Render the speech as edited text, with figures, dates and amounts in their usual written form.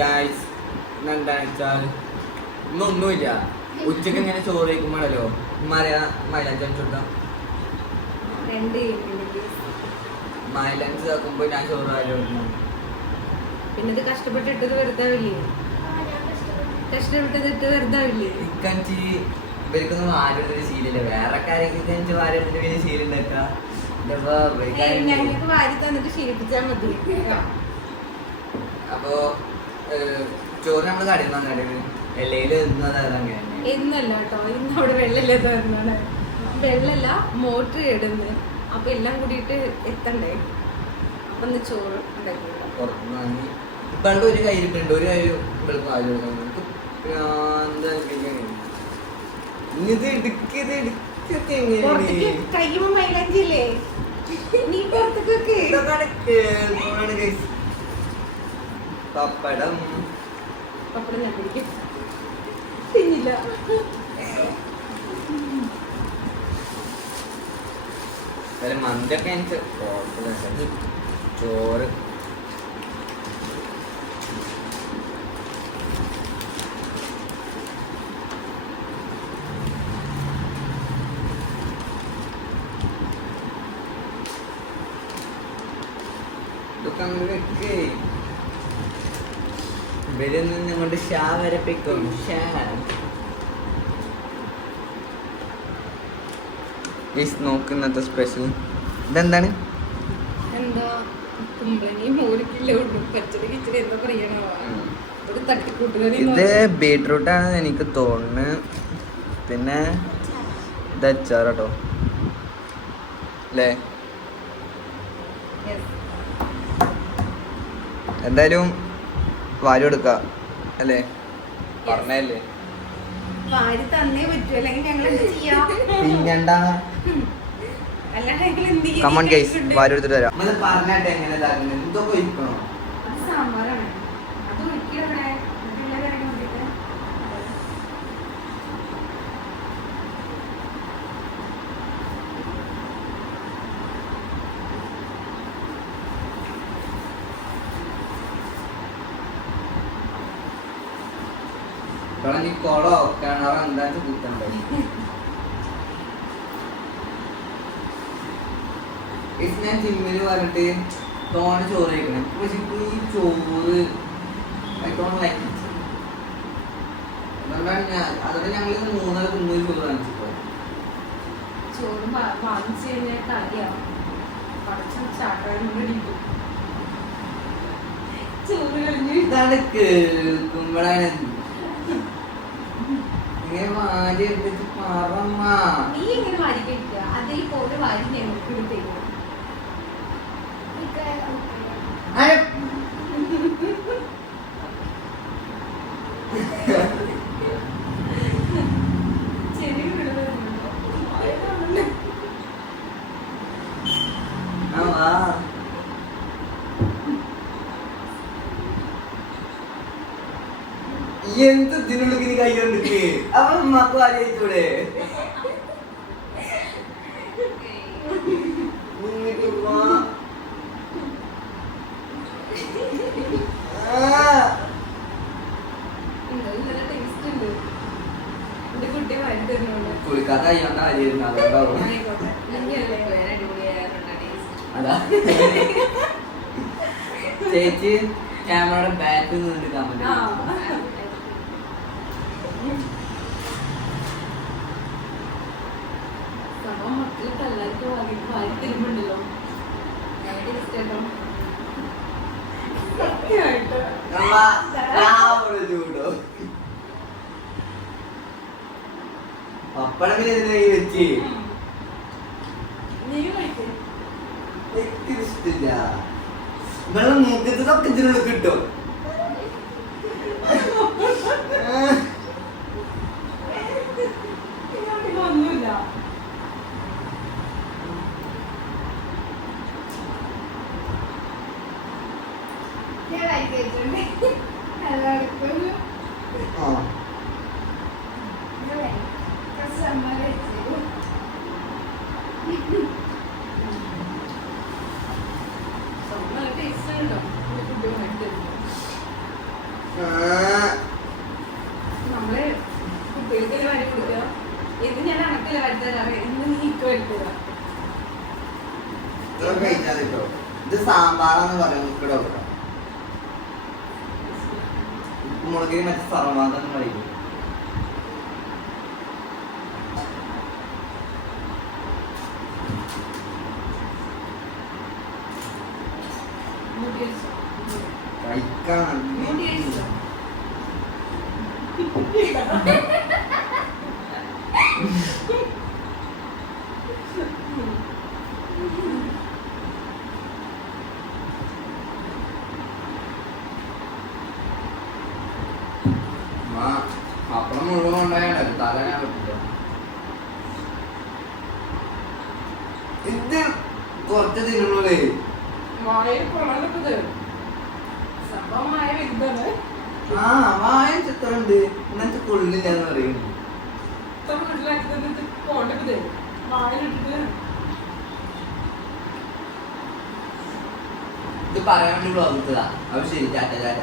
Guys എന്താണെന്ന് വെച്ചാൽ ഇന്നൊന്നുമില്ല. ഉച്ചക്ക് ഇങ്ങനെ ചോറ് കഴിക്കുമ്പോഴല്ലോ മൈലഞ്ച് അടിച്ചോട്ടാ. മൈലഞ്ച് ആക്കുമ്പോ ഞാൻ ചോറ് ആയിരുന്നു. പിന്നെ ഇത് കഷ്ടപ്പെട്ടിട്ടത് വെറുതാവില്ലേ? കഷ്ടപ്പെട്ടത് വെറുതാവില്ലേ? ഇക്കഞ്ചി ഇവർക്കൊന്നും വാരെടുത്തൊരു ശീലമില്ല. വേറെ കാര്യങ്ങൾക്ക് വാരെടുത്തിട്ട് വലിയ ശീലം ഉണ്ടാക്കാം. ഞങ്ങൾക്ക് വാരി തന്നിട്ട് ശീലിപ്പിച്ചാൽ മതി. അപ്പോ ചോറ് നമ്മള് കടയിൽ വന്നിട്ട് എന്നല്ല കേട്ടോ, ഇന്ന് അവിടെ വെള്ളമില്ലാത്തതാണ്. വെള്ളല്ല, മോട്ടർ ഇടുന്നു. അപ്പൊ എല്ലാം കൂടിയിട്ട് എത്തണ്ടേ. അപ്പൊ ഒന്ന് ചോറ് പണ്ട് ഒരു കയ്യിലിട്ടുണ്ട്, ഒരു കൈ കഴിയുമ്പോ മൈലഞ്ചില്ലേ നീ പുറത്തേക്ക് പപ്പടം പപ്പടം ഞാൻ പിടിക്കും തിന്നില്ല. മന്തിയൊക്കെ എനിക്ക് ചോറ് ഇതൊക്കെ അങ്ങ് വെക്കേ. ഇവരൊന്നും ഞങ്ങളുടെ ഷാ വരപ്പിക്കും. നോക്കുന്നത്തെ സ്പെഷ്യൽ ഇതെന്താണ്? എന്താ കുമ്പളങ്ങി മോരിക്കില്ല പച്ചടി കിച്ചടി എന്താ പറയണോ, ഒരു തട്ടിക്കൂട്ടുകറി. ഇത് ബീട്രൂട്ടാണ് എനിക്ക് തോന്നുന്നത്. പിന്നെ ഇത് അച്ചാറോ അല്ലേ? എന്തായാലും വാരി കൊടുക്ക അല്ലേ? പറഞ്ഞല്ലേ വാരി തന്നേ പറ്റൂ, അല്ലെങ്കിൽ ഞങ്ങൾ എന്ത് ചെയ്യാ? പിന്നെന്താ കമോൺ ഗൈസ്, വാരി എടുത്തിട്ട് വരാം. പറഞ്ഞിട്ട് എങ്ങനെ എന്തൊക്കെ ഇരിക്കണോ? സാമ്പാറാണ് അത് ഒരിക്കലും നീ കൊളോ കിണറോ എന്താ കുത്തണ്ടേ? ഞാൻ ജിമ്മില് പറഞ്ഞിട്ട് തോനെ ചോറ് കഴിക്കണം. പക്ഷെ ഈ ചോറ് അതുകൊണ്ട് ഞങ്ങൾ മൂന്നര തിന്നൊരു ചോറ് കാണിച്ചിട്ടോ. ചോറ് വാങ്ങിച്ചു കഴിഞ്ഞാൽ കാര്യമാണ്. പടച്ചും ചാട്ടാനും ചോറ് കഴിഞ്ഞ് ഇതാണ് കേൾക്കുമ്പോഴാണ് ഇങ്ങനെ വാരി എടുത്തിട്ട് പറമ്മ. നീ ഇങ്ങനെ വാരി കഴിക്കുക, അതേ പോലെ വാരി ഞങ്ങൾക്ക് എടുത്തേക്കും. എന്ത് ഇതിനുള്ളിൽ നീ കൈ കൊണ്ടിട്ട് അപ്പൊ ഉമ്മക്ക് വാരിച്ചൂടെ? കുളിക്കാത്ത കയ്യോണ്ടാ അരിയിരുന്നു. അതുകൊണ്ടാവും. അതാ ചേച്ചി ക്യാമറയുടെ ബാക്കിൽ നിന്ന് എടുക്കാൻ പറ്റും. മക്കള് കല്ലായിട്ട് വാരി തരുമ്പോണ്ടല്ലോ പപ്പടം വെച്ച് ഇഷ്ടമില്ല. വെള്ളം മൂക്കത്തൊക്കെ ഇതിനുള്ളിൽ കിട്ടും. ഒന്നുമില്ല. നമ്മള് കുട്ടികൾക്ക് വരി കൊടുക്കുക. ഇത് ഞാൻ അണക്കില്ല വരുത്തരാറ്, ഇന്ന് നീ ഇക്ക് വരുത്തുക. ഇത് സാമ്പാറാന്ന് പറയുന്നത് ഇവിടെ വെക്കാം. ഉപ്പുമുളകിന് മറ്റേ സർവാന്തം കളിക്കും. കഴിക്കണം. അപ്പളം മുഴുവൻ ഉണ്ടായാണ് തല ഞാൻ പറ്റില്ല. ഇത് കുറച്ച് തിന്നുള്ളേ. ആ വായ ചിത്രമുണ്ട് എന്നുവെച്ചാൽ കൊള്ളില്ലാന്ന് പറയുന്നു. ഇത് പറയാൻ വേണ്ടി ബ്ലോഗ് ഇട്ടതാ. അപ്പൊ ശരി, ചാറ്റ ചാറ്റ.